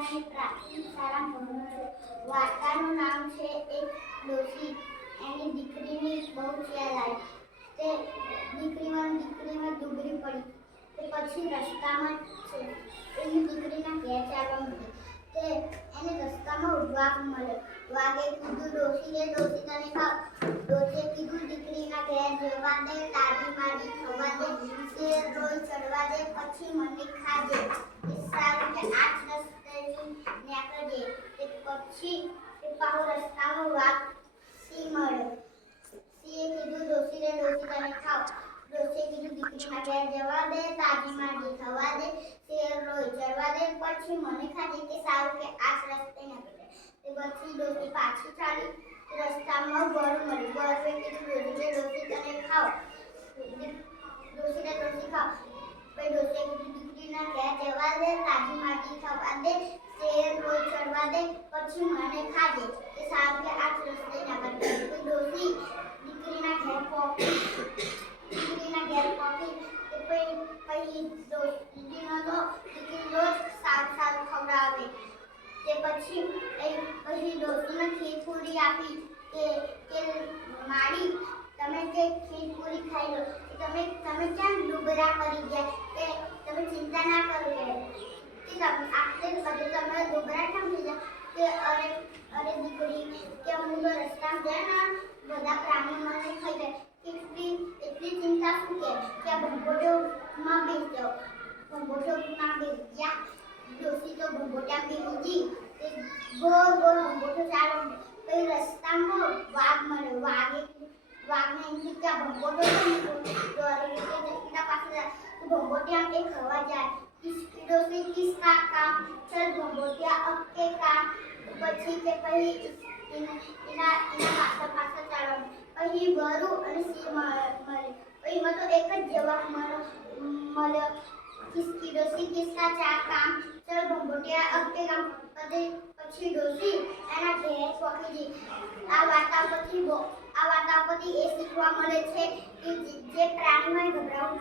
વિદ્યાની પ્રાથમિક શાળા ભણું છું. વાર્તાનું નામ છે એક ડોશી. એની દીકરીની બહુ ખ્યાલ આવી. તે દીકરીમાં દીકરીમાં ડૂબરી પડી. તે પછી રસ્તામાં છે. એની દીકરીના ઘેર ચાલવા માંડી. તે એને રસ્તામાં ઉડવા મળે વાગે કીધું, ડોશી રે ડોશી, તને ખાવ. ડોશીએ કીધું, દીકરીના ઘેર જવા દે તાજી મારી, ખવા દે શેર રોઈ ચડવા દે, પછી મને ખાજે. સારું કે આ જ રસ્તેથી નીકળજે તે પછી તે પાછો રસ્તામાં વાઘ સિંહ મળ્યો સિંહે કીધું ડોસીને રે, ડોશી તને ખાવ ડોશીએ કીધું, દીકરીના ઘેર જવા દે, તાજી મારી થવા દે, શેર રોઈ ચડવા દે, પછી મને ખાજે કે સારું કે આ રસ્તે રસ્તે નીકળજે તે પછી ડોશી પાછી ચાલી, રસ્તામાં ગોળ મળી. ગોળે કીધું, ડોશી રે, ડોશી તને ખાવ ડોશીને ડોશી ખાવ પછી ડોશીએ કીધું દીકરીના ઘેર જવા દે તાજી માટી ખાવા દે શેર રોજ ચડવા દે, પછી મને ખાજે. કે સારું કે આ રસ્તે ના બને તો ડોશી દીકરીના ઘેર પહોંચી દીકરીના ઘેર પહોંચી કે પછી પછી દીકરીનો તો દીકરી રોજ સારું સારું ખવડાવે. તે પછી પછી ડોશીને ખીર પૂરી આપી, કે કે મારી, તમે જે ખીર પૂરી ખાઈ લો તમે તમે ક્યાં ડુબરા કરી ગયા? કે તમે ચિંતા ના કરો કે કે આટલે બધે તમે ડુબરા કેમ થઈ ગયા કે અરે અરે દીકરી, કે હું તો રસ્તામાં જાય ને, બધા પ્રાણી મને ખાઈ જાય. એટલી એટલી ચિંતા શું કે? કે આ ભંગોટોમાં બેસી જાઓ. ભંગોટોમાં બેસી ગયા ડોસી તો ભંગોટા બેસી ગઈ તે ગોળ ગોળ ભંગોટો ચાલો. પછી રસ્તામાં વાઘ મળ્યો વાઘ વાઘને એમ કે ભંગોટો તો ભંગોટિયા એ ખવા જાય કિસકી ડોસી કિસકા કામ ચલ ભંગોટિયા અબ કે કામ પછી કે પછી એના એના પાછળ પાછળ ચાલવાનું પછી વરુ અને સિંહ મળે પછી એમાં તો એક જ જવાબ મળ્યો મળ્યો કિસકી ડોસી કિસકા ચા કામ ચલ ભંગોટિયા અબ કે કામ પછી પછી ડોસી એના ઘેર ગઈ આ વાર્તા પછી બહુ- આ વાર્તા પરથી એ શીખવા મળે છે કે જે પ્રાણીમાં ગભરાવું